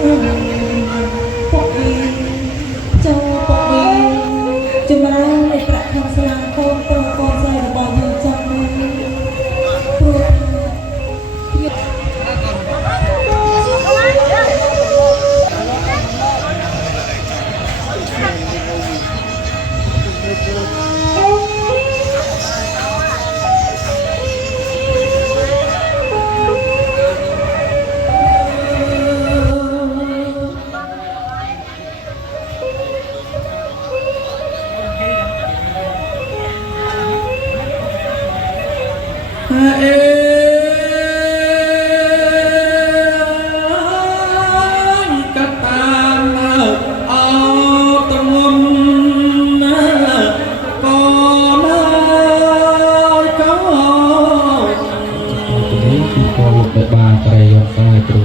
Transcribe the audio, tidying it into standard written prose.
ពួកយើងចូលពួកយើងចម្រើននៃប្រាក់ខែស្លាកូនប្រុសកូនស្រីរបស់យើងចង់មើលព្រោះเอ้ยกตามเอาตะงมก็มาก็นี้คือพอหลุดไปบางไตรวัดสายตรู